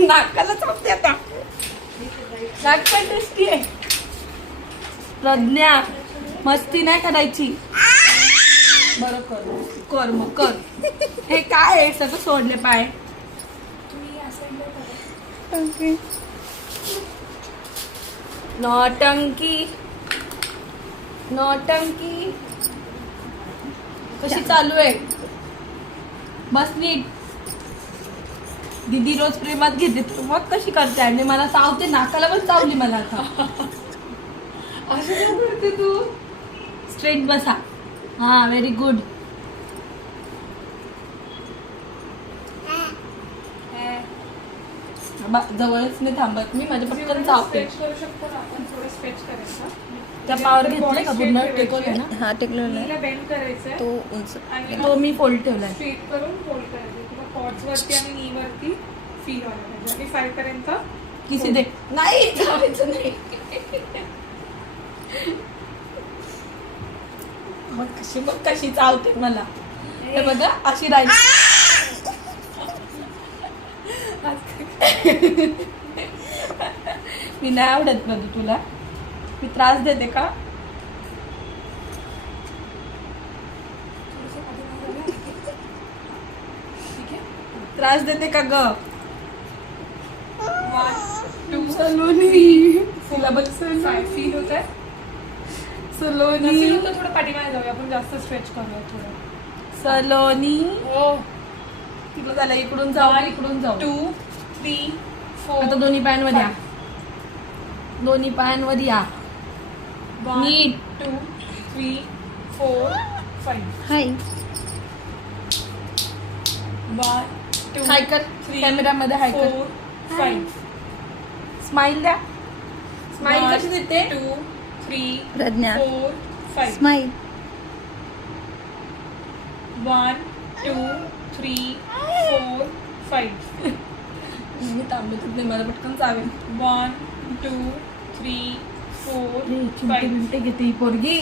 नाकाला चावते आता. नाक पण टेस्टी आहे. प्रज्ञा मस्ती नाही करायची. बरं कर मग कर. हे काय आहे सगळं सोडले पाय. नौटंकी नौटंकी कशी चालू आहे. बस नीट. दीदी रोज प्रेमात घेते तू मग कशी करते. आणि मला चावते. नाकाला पण चावली मला आता. असं काय करते तू. स्ट्रेट बसा. हा व्हेरी गुड. जवळच नाही थांबत मी. माझ्या पटकन चावते. त्या पावर घेतले का पूर्ण टेकवलंय ना. हा टेकलेला बेंड करायचंय तो उंच तो मी फोल्ड ठेवलाय. स्ट्रेट करून फोल्ड करायचं. तुला कॉर्ड्स वरती आणि नी वरती फील व्हायला पाहिजे. आणि 5 पर्यंत किसी दे नाही चावायचं नाही. मग कशी चावते मला. हे बघा अशी राहील. मी नाही आवडत बघ तुला. मी त्रास देते का. त्रास देते का ग. 1 2 सलोनी तुला बघ. 5 फील होत आहे. सलोनी फील होतं. थोडं पाठीमागे जाऊया आपण. जास्त स्ट्रेच करूया थोडं. सलोनी हो. तिकडं झालं. इकडून जाऊ 1 इकडून जाऊ. 2 3 4 आता दोन्ही पायांवर या. दोन्ही पायांवर या. 1 नीट. 2 3 4 5 हाय 1 2 हाय कर. 3 कॅमेरामध्ये हाय कर. 4 5 स्माइल द्या. स्माइल कशी देते. 2 3 प्रज्ञा 4 5 स्माइल 1 2 3 4 5 मी थांबत नाही. मला पटकन चावेल. 1 2 3 4 चिमटे 5 बिमटे घेते ही पोरगी.